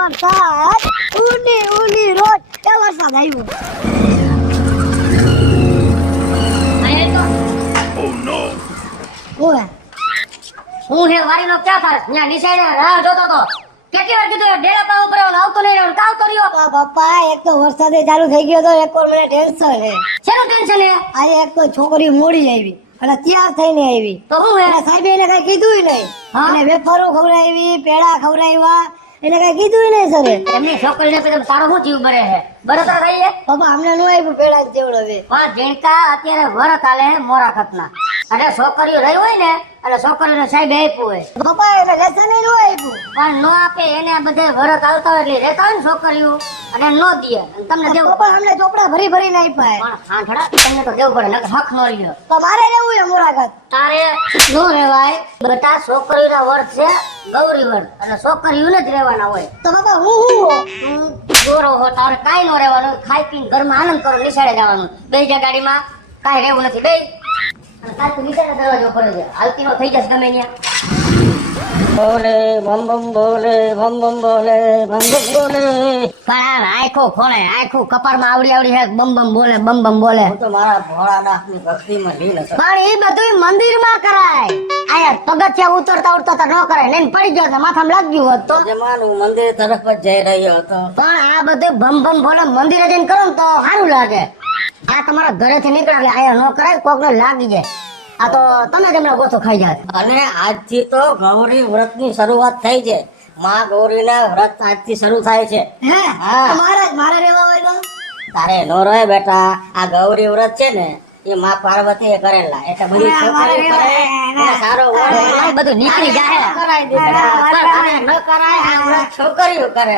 વરસાદ ઉની ઉની રોજ એ વરસાદ આવ્યો. હું હે વારીનો ક્યાં થાય ત્યાં નિશાળે રાહ જોતો તો કેટલી વાર કીધું ડેડા પા ઉપર આવતો નહીં રહ્યો કાવ તો રહ્યો. પપ્પા એક તો વરસાદ ચાલુ થઈ ગયો તો એક મને ટેન્શન છે. શેનું ટેન્શન હે? આજે એક તો છોકરી મોડી આવી અને તૈયાર થઈને આવી તો હું હે સાહેબ એને કઈ કીધું નહીં. અને વેફરો ખવડાવી પેડા ખવડાવ્યા એને કઈ કીધું નહીં સર. એમની છોકરીને પછી તારો શું જીવ બરે હે બરતા થઈ હે પપ્પા અમને નો આવ્યું પેડા જેવડો હવે પણ જીણકા અત્યારે વરત આલે હે મોરા ખતના અને છોકરીઓ રહી હોય ને અને છોકરીઓને સાહેબ આપ્યું હોય પપ્પા એને લેસન નો આપ્યું પણ નો આપે એને આ બધે વરત આવતા હોય એટલે રહેતા હોય ને છોકરીઓ અને નો દે તમને દેવું પપ્પા અમને ચોપડા ભરી ભરીને આપ્યા પણ હાંઠડા તમને તો દેવું પડે નકર હક નો લ્યો તો મારે રહેવું છે મુલાકાત. તારે નો રહેવાય બેટા છોકરીઓના વર્ત છે ગૌરી વર્ત અને છોકરીઓને જ રહેવાના હોય. તો પપ્પા હું તું ગોરો હો તારે કાઈ નો રહેવાનું ખાઈ પીને ઘરમાં આનંદ કરો નિશાળે જવાનું બે જા ગાડીમાં કાઈ રહેવું નથી બે અને કાલ તો નિશાળે દરવાજો પડે છે હાલતી નો થઈ જશે ગમે ત્યાં બોલે બમ બમ બોલે બમ બમ બોલે બમ બમ બોલે પણ આંખો ખોલે આંખો કપાળમાં આવડી આવડી હે બમ બમ બોલે બમ બમ બોલે હું તો મારા ભોળાનાથની ભક્તિમાં લીન હતો. પણ એ બધું મંદિરમાં કરાય આયા પગથિયા ઉતરતા ઉતરતા ન કરાય લઈને પડી ગયો તો માથામાં લાગ્યું હોત તો જમાનું મંદિર તરફ જ જઈ રહ્યો હતો. પણ આ બધું બમ બમ બોલે મંદિરે જઈને કરો ને તો સારું લાગે. આ તમારા ઘરેથી નીકળે એટલે આયા ન કરાય કોકને લાગી જાય આ તો તમે જ એમના ગોથો ખાઈ જાય. અને આજથી તો ગૌરી વ્રતની શરૂઆત થઈ છે. માં ગૌરીના વ્રત આજથી શરૂ થાય છે. હે હા. મારે રહેવા હોય તો તારે નો રહે બેટા આ ગૌરી વ્રત છે ને એ માં પાર્વતીએ કરેલા એટલે બધી છોકરીઓ કરે એટલે સારો વર આ મળે. બધું નીકળી જાય કરાય દે પણ આને ન કરાય આ વ્રત છોકરીઓ કરે.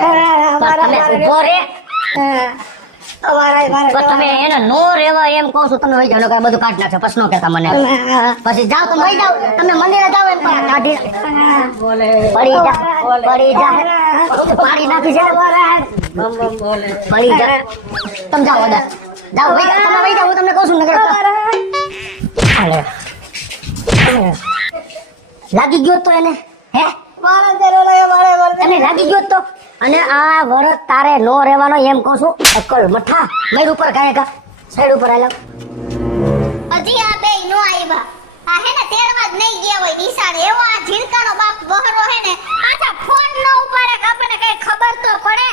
પણ તમે ઉભો રે પણ તમે એને નો રેવા એમ કહું છું તમે વહી જાવ નકર આ બધું કાઢી નાખશે પછી નો કહેતા મને પછી જાઓ તમે વહી જાઓ તમે મંદિરે જાઓ એમ પણ કાઢી બોલે પડી જા પાડી નાખી છે બમ બમ બોલે પડી જા તમે જાઓ બધા જાઓ વહી જાઓ તમે વહી જાઓ હું તમને કહું છું નકર હાલે લાગી ગયો તો એને હે તને લાગી ગયો તો અને આ વરત તારે નો રહેવાનો એમ કહું છું અક્કલ મઠા મેર ઉપર કાય કા સાઈડ ઉપર આલા હજી આ બે નો આવ્યા આ હે ને તેડવા જ નહીં ગયા હોય નિશાળે એવો આ ઝીણકાનો બાપ બહરો હે ને આછા ફોન નો ઉપાડે કે આપણને કઈ ખબર તો પડે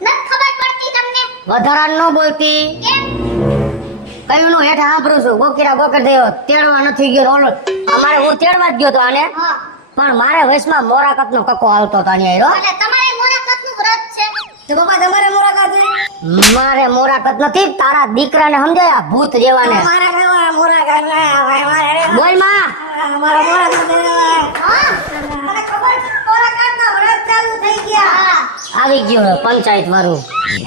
નત ખબર પડતી તમને વધારા ન બોલતી કેમ કયું નું હેઠ સાંભળું છું ગોકીરા ગોકર દેવો તેડવા નથી ગયો ઓલો અમારે હું તેડવા જ ગયો તો આને હા પણ મારે વયસમાં મોરાકત નો કક્કો હાલતો હતો અહીંયા એટલે તમારે મુલાકાત નું વ્રત છે તો પપ્પા તમારે મુલાકાત છે? મારે મોરાકત નથી તારા દીકરાને સમજાયા ભૂત જેવાને મારે રહેવા મુલાકાત ના આવે મારે રહેવા બોલ માં મારા મુલાકાત રહેવા હા મને ખબર છે મુલાકાત ના વ્રત ચાલુ થઈ ગયા આવી ગયો પંચાયત વાળું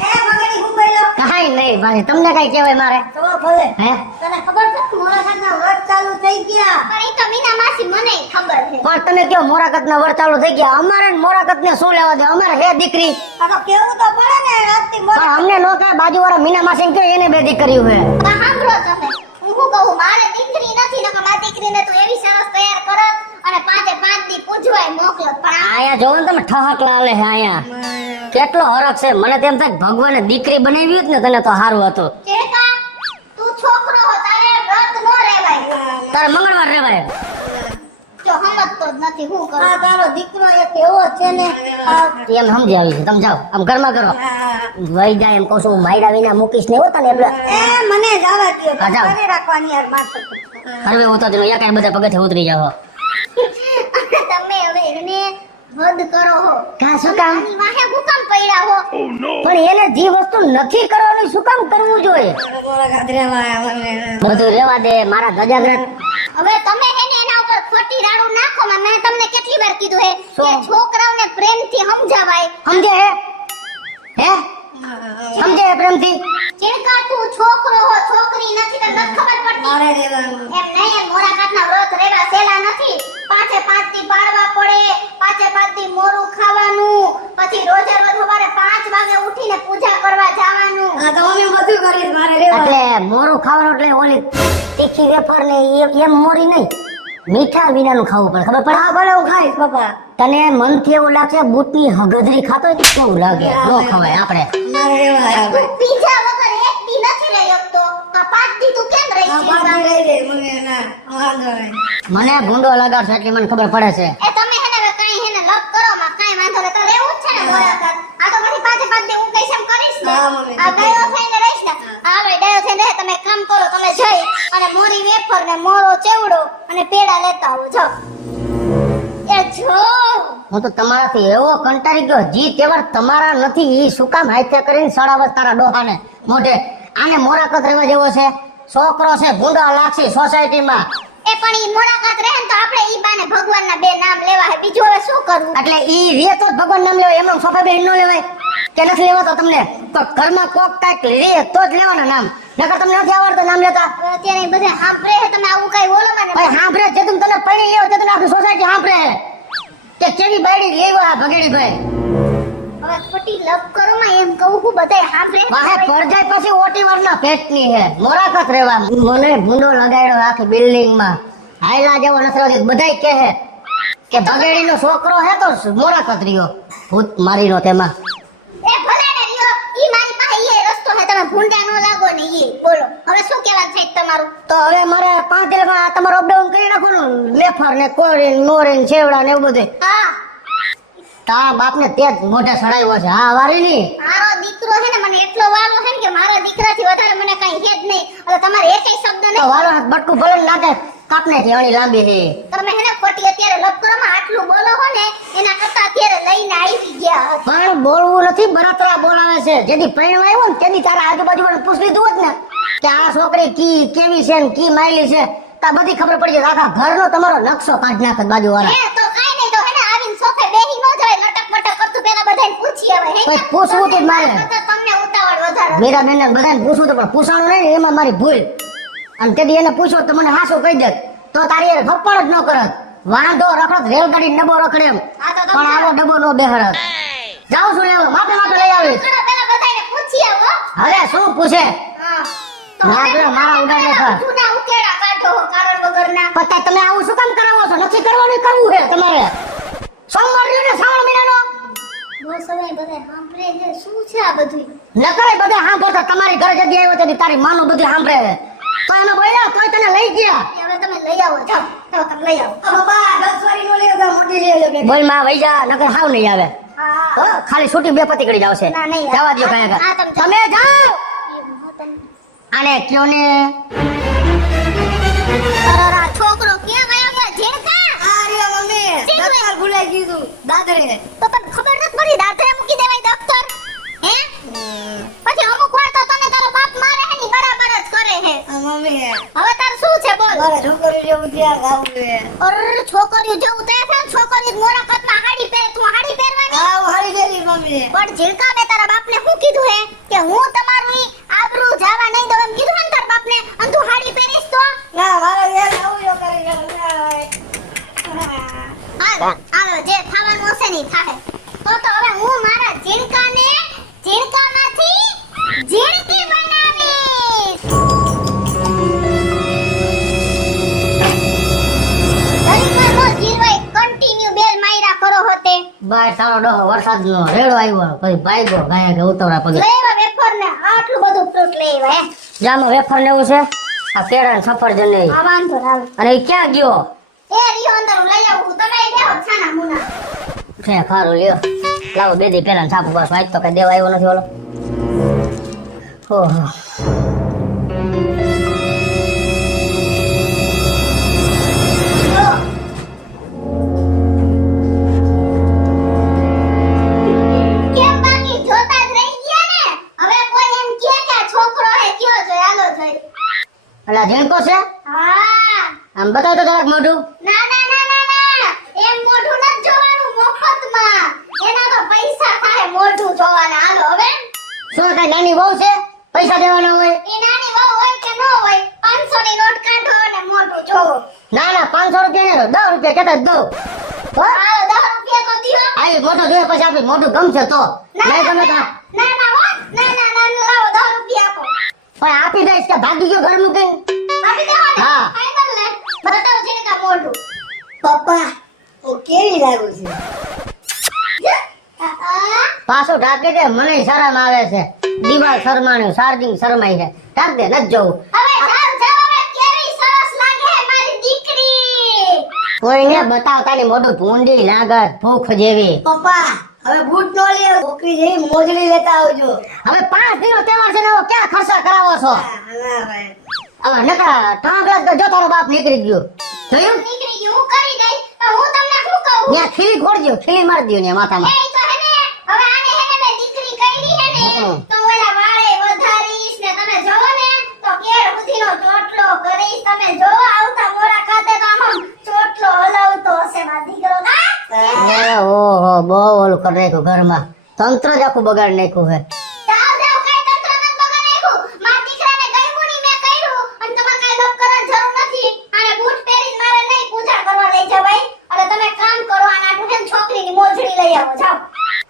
એ મગની હું બોલ્યો કાઈ નહીં ભાઈ તમને કઈ કહેવાય મારે તો ભલે હે તને ખબર છે મુલાકાત ના વ્રત ચાલુ થઈ ગયા પણ ઈ તો મીના માસી મને ખબર છે પણ તમે કયો મોરાકત ના વર ચાલુ થઈ ગયા અમારે મોરાકત ને શું લેવા દે અમારે હે દીકરી આ તો કેવું તો પડે ને રાતની પણ અમને નો કહે બાજુ વાળા મીના માસી કે એને બે દીકરીઓ હે આ સાંભળો તમે હું શું કહું મારે દીકરી નથી નકર મારી દીકરીને તું એવી સરસ તૈયાર કરત અને પાંચે પાંચ દી પૂજવાય મોકલત પણ આયા જોવો ને તમે ઠહક લાલે હે આયા કેટલો હરખ છે મને તેમ થાય કે ભગવાને દીકરી બનાવી હોત ને તને તો સારું હતું ચેકા તું છોકરો હો તારે વ્રત નો રહેવાય તારે મંગળવાર રહેવાય જો સમજતો જ નથી હું કરું આ તારો દીકરો એક એવો છે ને એમ સમજી આવી છે તમે જાઓ આમ ઘરમાં કરો વહી જાય એમ કહું છું માયડા વિના મૂકીશ ને હો તને એટલે એ મને જવા દો હા, જાઓ. કરી રાખવાની યાર માથે હરવે ઉતરજો યા કાંઈ બધા પગથિયે ઉતરી જાઓ તમે હવે એને વધ કરો હો કા શું કામ આની વાહે હું કામ પડ્યા હો પણ એને જે વસ્તુ નથી કરવાની શું કામ કરવું જોઈએ મુલાકાત રહેવા બધું રેવા દે મારા ગજાગ્રત હવે તમે હે ને એના ઉપર ખોટી રાડું નાખો માં મેં તમને કેટલી વાર કીધું હે કે શું? છોકરાઓને પ્રેમથી સમજાવાય સમજે હે સમજે હે પ્રેમથી ચેકા તું છોકરો હો છોકરી નથી તને નથી ખબર પડતી મારે રહેવાનું એમ નહીં એમ મોરાકાતના વ્રત રેવા સેલા નથી પાંચે પાંચ દી પાડવા પડે પાંચે પાંચ દી મોરું ખાવાનું પછી રોજે રોજ સવારે 5 વાગે ઉઠીને પૂજા કરવા જવાનું હા તો મમ્મી બધું કરીશ મારે રહેવાનું એટલે મોરું ખાવાનું એટલે ઓલી તીખી વેફર ને એમ મોરી નહીં મીઠા વિનાનું ખાવું પડે, ખબર પડે? હા ભલે હું ખાઈશ પપ્પા. તને મનથી એવું લાગશે બૂટની હગદરી ખાતો હોય તો કેવું લાગે? ન ખવાય આપણે. મારે રહેવા આવે. તું પીઝા વગર એક દી નથી રહી શકતો. આ 5 દી તું કેમ રહી હા છે? પાછી રહી જાય મમ્મી ના વાંધો નહીં. મને ભૂંડો લગાડશો એટલે મને ખબર પડે છે. એ તમે હેને હવે કાઈ હેને લપ કરો માં કાઈ વાંધો નહીં. તો રહેવું જ છે ને મોરાકત. આ તો પછી 5 દી હું કઈશ એમ કરીશ ને. હા, મમ્મી. આ ડાયો થઈને રહીશ ને. હા ભાઈ ડાયો થઈને રહે. તમે એક કામ કરો, તમે જઈ અને મોરી વેફર ને મોરો ચેવડો અને પેડા લેતા આવો. જો એ જો હું તો તમારાથી એવો કંટાળી ગયો, જી તહેવાર તમારા નથી ઈ શું કામ હાથે કરીને સડાવત તારા ડોહાને મોઢે? આને મોરાકત રહેવા જેવો છે? છોકરો છે ભૂંડો લાગશે સોસાયટીમાં. એ પણ ઈ મોરાકત રહે ને તો આપણે ઈ બાને ભગવાનના 2 નામ લેવા હે. બીજું હવે શું કરવું? એટલે ઈ રે તો જ ભગવાન નામ લેવાય, એમનો સોફા બેન નો લેવાય કે નથી લેવાતો તમને? તો ઘરમાં કોક કાંઈક રે તો જ લેવાના નામ, નકર તમને નથી આવડતું નામ લેતા. હવે અત્યારે ઈ બધા સાંભળે છે, તમે આવું કઈ બોલો મને. ભાઈ સાંભળે જે તું તને પડી લેવો તે તને આખી સોસાયટી સાંભળે કે કેવી બાયડી લેવા ભગેડી ભાઈ. હવે ખોટી લપ કરો માં એમ કહું હું બધાય સાંભળે. વાહે પરજાય પછી ઓટી વારના પેટની હે મોરાકત રહેવા. મને ભૂંડો લગાડ્યો આખી બિલ્ડિંગમાં, હાયલા જેવો નસરો છે. બધાય કહે કે ભગેડીનો છોકરો હે તો મોરાકત રહ્યો, ભૂત મારીનો તેમાં. એ ભલે ને લ્યો, ઈ મારી પાસે ઈ રસ્તો હે. તમે ભૂંડા નો લાગો ને ઈ બોલો. હવે શું કહેવાનું છે તમારું? તો હવે મારે 5 દિવસમાં તમારું અપડાઉન કરી નાખવાનું, વેફર ને કોરી ને મોરી ને છેવડા ને એવું બધું. હા, તારા બાપને તે જ મોઢે સડાવ્યો છે. હા વારી ની મારો દીકરો હે ને મને એટલો વાલો હે ને કે મારા દીકરાથી વધારે મને કઈ હે જ નહીં. હવે તમારે એકેય શબ્દ તો નહીં. વાલો હાથ બટકું ભલે નાખે કાપને થી અણી લાંબી છે. તમે હે ને ખોટી અત્યારે લપ કરો માં આટલું બોલો હો ને એના કરતા અત્યારે લઈને આવી ગયા હોત. પણ બોલવું નથી, બળતરા બોલાવે છે. જેથી પૈણવા આવ્યો ને તેની તારા આજુબાજુ પણ પૂછ લીધું હોત ને કે આ છોકરી કી કેવી છે ને કી માયલી છે, તા બધી ખબર પડી જાય. આખા ઘરનો તમારો નકશો કાઢી નાખે બાજુ વાળા. હે તો કાઈ નહીં. તો હે ને આવીને સોફે બેહી ન જવાય. લટક મટક કરતું પેલા બધાને પૂછી આવે. હે કોઈ પૂછવું જ મારે. તમને ઉતાવળ વધારે. મીરા બેન બધાને પૂછવું તો પણ પૂછાણું નહીં, એમાં મારી ભૂલ. અને તેથી એને પૂછો તો મને હાસું કહી દે તો તારી એ થપ્પડ જ ન કરત. વાંધો રખડત રેલગાડી ડબ્બો રખડે એમ, હા તો પણ આવો ડબ્બો નો બેહરત. જાઉં છું લેવા, માપે માપે લઈ આવીશ. પેલા બધાને પૂછી આવો. હવે શું પૂછે? હા તો ના, હે ને પેલા મારા ઉડાડે ખા. જૂના ઉકેડા કાઢો હો કારણ વગરના. પતા તમે આવું શું કામ કરાવો છો? નથી કરવાનું, કરવું છે તમારે. સોમવાર રહ્યો ને શ્રાવણ મહિનાનો બહુ સમય બધા સાંભળે છે. શું છે આ બધું? ન કરે બધા સાંભળતા. તમારી ઘરે જતી આવ્યો તેથી તારી માનો બધું સાંભળે છે. તો એને બોલ્યા તોય તને લઈ ગયા. એ હવે તમે લઈ આવો. જાઓ જાઓ તમે લઈ આવો. આ પપ્પા 10 વાળી નો લેવા મોટી લઈ લો કે. બોલ માં વઈ જા, નકર હાવ નહીં આવે. હા હો, ખાલી છૂટી બે પતી કરી જાવશે. ના, નહીં. જવા દો હા, કાંઈ તમે તમે જાઓ. તમે આને કયો ને અરરા છોકરો કેમ આવ્યો ગયા ઝેડકા? આ રહ્યો મમ્મી. શીખવે. દફતર ભૂલાઈ ગયું દાદરે. તો તને ખબર નથી પડી દાંતરે મૂકી દેવાય દફતર? હે? પછી અમુક વાર તો તને તારો બાપ મારે હે ની બરાબર જ કરે હે. આ મમ્મી હવે તાર શું છે બોલ? મારે છોકરી જેવું ત્યાં ગાવું છે. અરે છોકરીઓ જેવું તે છે ને, છોકરીઓ મોરાકતમાં હાડી પહેરે. તું હાડી પહેરવાની? આ હું હારી ગયેલી મમ્મી. પણ ઝીણકા મેં તારા બાપને શું કીધું હે કે હું તમારું ઈ આબરૂ જાવા નહીં દઉં એમ કીધું હે ને તારા બાપને? અને તું હાડી પહેરીશ તો? ના મારે ત્યાં ગાવું જો કરી હાલ જે ખાવાનું હશે ને ઈ થાહે. તો હવે હું મારા ઝીણકાને ઝીણકામાંથી ઝીણકી બનાવીશ. ઘડીકવાર નો જીરવાય, કન્ટિન્યુ બેલ માર્યા કરો હોતે. બાય તારો ડોહો વરસાદનો રેડો આવ્યો પછી ભાગ્યો ગાયા કે ઉતવરા પગે. લઈ આવ્યા વેફર ને આટલું બધું ફ્રૂટ લઈ આવ્યા હે. જામાં વેફર ને એવું છે, આ કેળા ને સફરજન ને ઈ. આ વાંધો ના આવે. અને ઈ ક્યાં ગયો એ રીયો અંદર હું લઈ આવું. તમે બેહો છાના મુના. છે? ખારું લ્યો, લાવો બે દી પેલા છાપુ બસ. આજ તો કઈ દેવા આવ્યો નથી ઓલો. ઓહો કેમ બાકી જોતા જ રહી ગયા ને? હવે કોઈ એમ કહે કે આ છોકરો હે કયો જોઈ હાલો જોઈ. અલા ઝીણકો છે, હા આમ બતાવ તો જરાક મોઢું. ના ના ના ના ના એમ મોઢું નથી જોવાનું મફતમાં. એના તો પૈસા થાય મોઢું જોવાના. હાલો હવે શું કઈ નાની બહુ છે પૈસા દેવાના હોય? એ નાની વહુ હોય કે ન હોય 500 ની નોટ કાઢો અને મોઢું જોવો. ના ના 500 રૂપિયા ને 10 રૂપિયા કેતા દો. હાલો 10 રૂપિયા તો દીવો. આવી મોઢું જોઈએ પછી આપી મોઢું ગમશે તો નહીં ગમે તો ના ના હો ના ના ના લાવો 10 રૂપિયા આપો. પણ આપી દઈશ કે ભાગી ગયો ઘર મૂકીને. આપી દેવો ને. હા. ફાઇનલ ને બતાવો ઝીણકા મોઢું. પપ્પા હું કેવી લાગુ છું? પાછું ઢાંકી દે, મને શરમ આવે છે. દિવાલ શરમાણ્યું, ચાર્જિંગ શરમાઈ છે. ઢાંક દે, નથી જવું. હવે જાવ જાવ, હવે કેવી સરસ લાગે મારી દીકરી. કોઈને બતાવતાની મોઢું ભૂંડી લાગત, ભૂખ જેવી. પપ્પા હવે બૂટ નો લે, છોકરી જેવી મોજડી લેતા આવજો. હવે 5 દિનનો તહેવાર છે ને એવો ક્યાં ખર્ચા કરાવો છો? હા ભાઈ. હવે નકરા ટાંગલા તો જો તારો બાપ નીકળી ગયો. જોયું? દીકરી ગઈ, હું કરી દઈ. પણ હું તમને શું કહું? ત્યાં ખીલી ખોડજો, ખીલી મારી દ્યો ને માથામાં. એ તો હે ને, હવે આને હે ને મેં દીકરી કરી હે ને, તો ઓલા વાળે વધારીશ ને તમે જોવો ને તો કેળ સુધીનો ચોટલો કરીશ. તમે જો આવતા મોરા ખાતે તો આમ ચોટલો હલાવતો હશે મારો દીકરો. ઓહો, બહુ ઓલું કરી નાખ્યું ઘરમાં. તંત્ર જ આખું બગાડી નાખ્યું હે. જાવ જાવ, કઈ તંત્ર નથી બગાડ નાખ્યું. મારા દીકરાને ગયમું ની મેં કર્યું અને તમારે કઈ લપ કરવાની જરૂર નથી. આને બૂટ પહેરીને મારે નહીં પૂજા કરવા લઈ જવાય. અને તમે કામ કરો, આના આટું છે ને છોકરીની મોજડી લઈ આવો. જાવ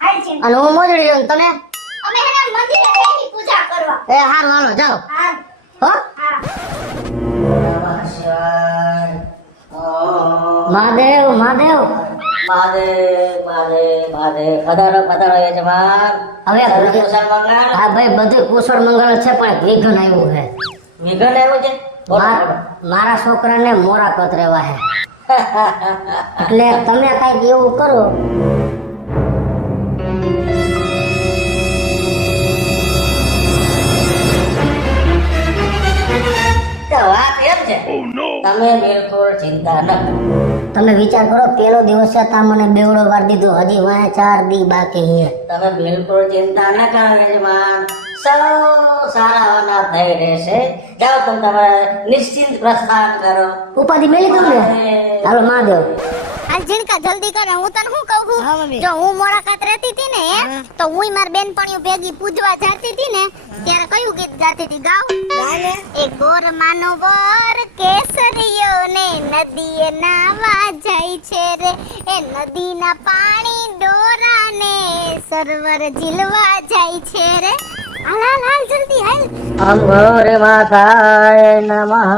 હાલ છે. અને હું મોજડી લઉં, તમે? અમે હે ને મંદિરે જઈને પૂજા કરવા. એ હારું, હાલો જાઓ. હા હો? હા. મહાદેવ, મહાદેવ. પધારો પધારો યજમાન. હવે કુશળ મંગળ. હા ભાઈ, બધું કુશળ મંગળ છે, પણ એક વિઘન આવ્યું છે. વિઘન આવ્યું છે? બોલો, બોલો. મારા છોકરાને મોરા કતરેવા છે. એટલે તમે કઈક એવું કરો. તો વાત એમ છે, તમે બિલકુલ ચિંતા ન કરો. તમે વિચાર કરો, પેલો દિવસ છે તા મને બેવડો વાર દીધો, હજી વાય 4 દી બાકી છે. તમે બિલકુલ ચિંતા ન કરો યજમાન. સૌ સારાવાના થઈ રહેશે. જાઓ તમે તમારે નિશ્ચિંત પ્રસ્થાન કરો. ઉપાધિ મેલી તમને. હાલો મહાદેવ. હાલ ઝીણકા જલ્દી કરે. હું તને શું કહું હા, છું, મમ્મી. જો હું મોરાકાત રહેતી હતી ને તો હું મારી બેનપણીઓ ભેગી પૂજવા જાતી હતી ને ત્યારે કયું ગીત ગાતી હતી? ગાવ. ગાને એ ગોર માનો વર કેસરીયો ને નદીએ નાવા જાય છે રે, એ નદીના પાણી ડોરાને સરોવર ઝીલવા જાય છે રે. હાલ હાલ હાલ જલ્દી હાલ. અંગોરે માતાય નમઃ.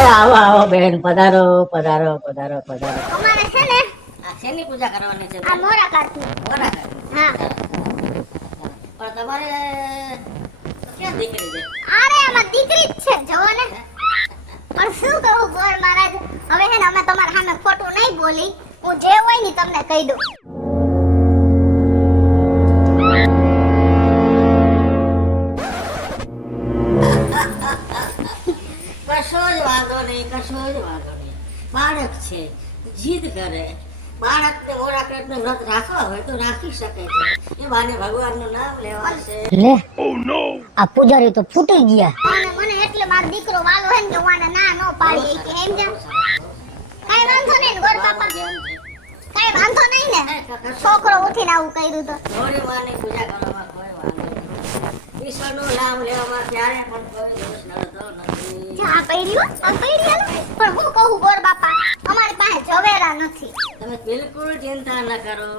એ આવો આવો બેન, પધારો પધારો પધારો પધારો. અમારે છે ને આ શેની પૂજા કરવાની છે? આ મોરાકાતની. મોરાકાત. હા. પણ તમારે ક્યાં દીકરી છે? અરે આમાં દીકરી જ છે, જોવો ને. પણ શું કહું ગોર મહારાજ, હવે હે ને અમે તમારા સામે ખોટું નહીં બોલી. હું જે હોય ને તમને કહી દઉં. કશો જ વાંધો નહીં, કશો જ વાંધો નહીં. બાળક છે, જીદ કરે. બાળકને મોરાકાતનું વ્રત રાખવા હોય તો રાખી શકે છે. એ બાને ભગવાનનું નામ લેવાશે. લે, આ પૂજારી તો ફૂટી ગયા. અને મને એટલે મારો દીકરો વાલો હે ને કે હું આને ના ન પાડી કે એમ જેમ. કાઈ વાંધો નહીં ને ગોર બાપા, કાઈ વાંધો નહીં ને. છોકરો ઉઠીને આવું કર્યું તો. ગોરી માની પૂજા કરવામાં કોઈ વાંધો નહીં. ઈશ્વરનું નામ લેવામાં ક્યારે પણ કોઈ દોષ નડતો નથી. જા પૈડી આ પૈડી હાલો. પણ હું કહું ગોર બાપા, અમારી પાસે જવેરા નથી. તમે બિલકુલ ચિંતા ન કરો.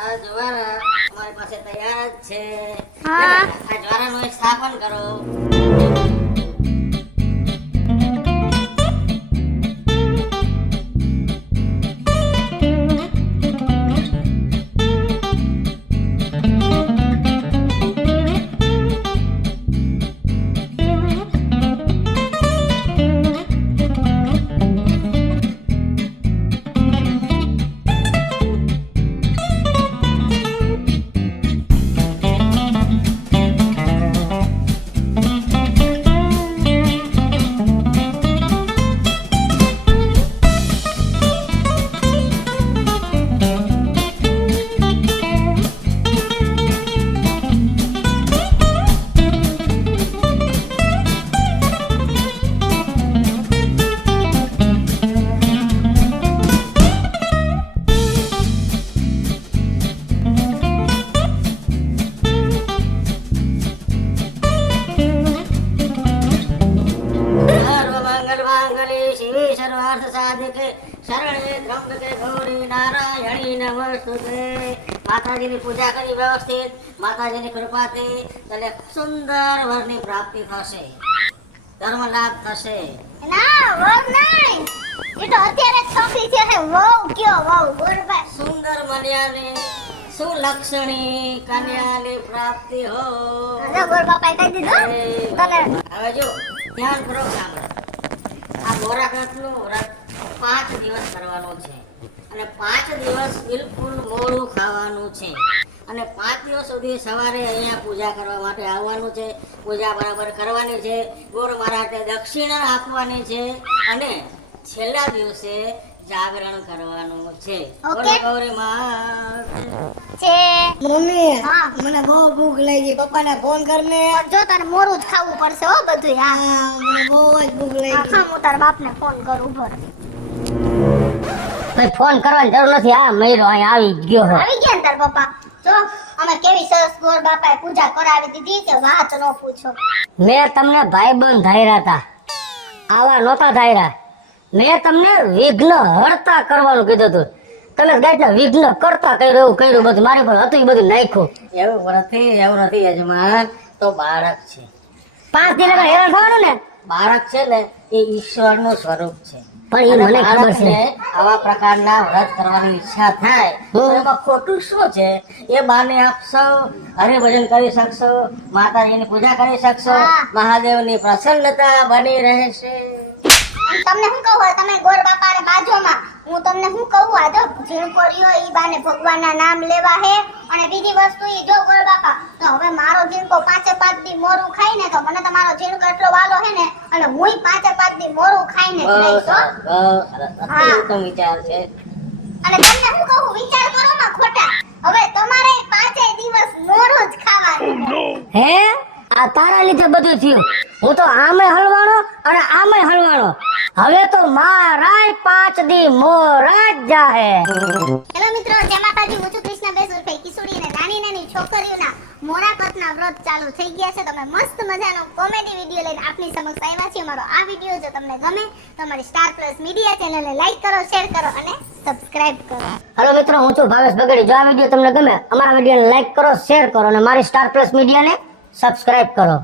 આ જ્વારા અમારી પાસે તૈયાર જ છે. હા. આ જ્વારાનું એક સ્થાપન કરો. માતાજીની પૂજા કરી વ્યવસ્થિત, માતાજીની કૃપાથી તને સુંદર વરની પ્રાપ્તિ થશે, ધર્મ લાભ થશે. ના વર નહીં, એ તો અત્યારે જ છોકરી છે ને વહુ કયો વહુ ગોરભાઈ. સુંદર મન્યાને સુલક્ષણી કન્યાની પ્રાપ્તિ હો. જો ગોર બાપાએ કહી દીધું તને. હવે જો ધ્યાનપૂર્વક સાંભળો. આ મોરાકતનું વ્રત 5 દિવસ કરવાનું છે અને 5 દિવસ બિલકુલ મોડું ખાવાનું છે અને 5 દિવસ સુધી સવારે અહીંયા પૂજા કરવા માટે આવવાનું છે. પૂજા બરાબર કરવાની છે. ગોર મહારાજને દક્ષિણા આપવાની છે અને છેલ્લા દિવસે જાગરણ કરવાનું છે. ઓકે. ગૌરી માત છે મમ્મી હા. મને બહુ ભૂખ લાગી પપ્પાને ફોન કરને જો તને મોરું જ ખાવું પડશે હો બધું. હા હા મને બહુ જ ભૂખ હા, લાગી ખા હું તારા બાપને ફોન કરું ઉભો રહે. ભાઈ ફોન કરવાની જરૂર નથી. આ મયરો અહીંયા આવી જ ગયો છે. આવી ગયા ને તાર પપ્પા. જો અમે કેવી સરસ ગોર બાપાએ પૂજા કરાવી દીધી કે વાત ન પૂછો. મેં તમને ભાઈબંધ ધાર્યા હતા, આવા નહોતા ધાર્યા. મેં તમને વિઘ્ન હરતા કરવાનું કીધું હતું. તમે ગાયના વિઘ્ન કરતા કર્યું, એવું કર્યું બધું. મારી પર હતું એ બધું નાખ્યું. એવું નથી યજમાન. તો બાળક છે. 5 દી લગન હેરાન થવાનું ને. બાળક છે ને એ ઈશ્વરનું સ્વરૂપ છે. પણ એ મને ખબર છે. બાળકને આવા પ્રકારના વ્રત કરવાની ઈચ્છા થાય તો એમાં ખોટું શું છે? એ બાને આપ સૌ હરિભજન કરી શકશો, માતાજીની પૂજા કરી શકશો, હા. મહાદેવની પ્રસન્નતા બની રહેશે. તમને શું કહું હવે તમે ગોર બાપાને બાજોમાં હું તમને શું કહું આ જો ઝીણકો રહ્યો ઈ બાને ભગવાનના નામ લેવા હે અને બીજી વસ્તુ ઈ જો ગોર બાપા તો હવે મારો ઝીણકો 5 દી મોરું ખાય ને તો મને તમારો ઝીણકો એટલો વાલો હે ને અને હુંય 5 દી મોરું ખાઈને જ રહીશ હો. અતિ ઉત્તમ વિચાર છે. અને તમને શું કહું વિચાર કરો માં ખોટા હવે તમારે 5 દિવસ મોરું જ ખાવાનું. હે આ તારા લીધે બધું થયું. હું તો આમે હલવાણો અને આમે હલવાણો. હવે તો મારાય 5 દી મોરા જ જાહે. હેલો મિત્રો, જય માતાજી. હું છું કૃષ્ણાબેન ઉર્ફે કિશોરી અને નાની નાની છોકરીઓના મોરાપતના વ્રત ચાલુ થઈ ગયા છે. તમે મસ્ત મજાનો કોમેડી વિડીયો લઈને આપની સમક્ષ આવ્યા છીએ. અમારો આ વિડીયો જો તમને ગમે તો અમારી સ્ટાર પ્લસ મીડિયા ચેનલને લાઈક કરો, શેર કરો અને સબસ્ક્રાઇબ કરો. હેલો મિત્રો, હું છું ભાવેશ બગડી. જો આ વિડીયો તમને ગમે, અમારા વિડીયોને લાઈક કરો, શેર કરો અને મારી સ્ટાર પ્લસ મીડિયાને સબસ્ક્રાઇબ કરો.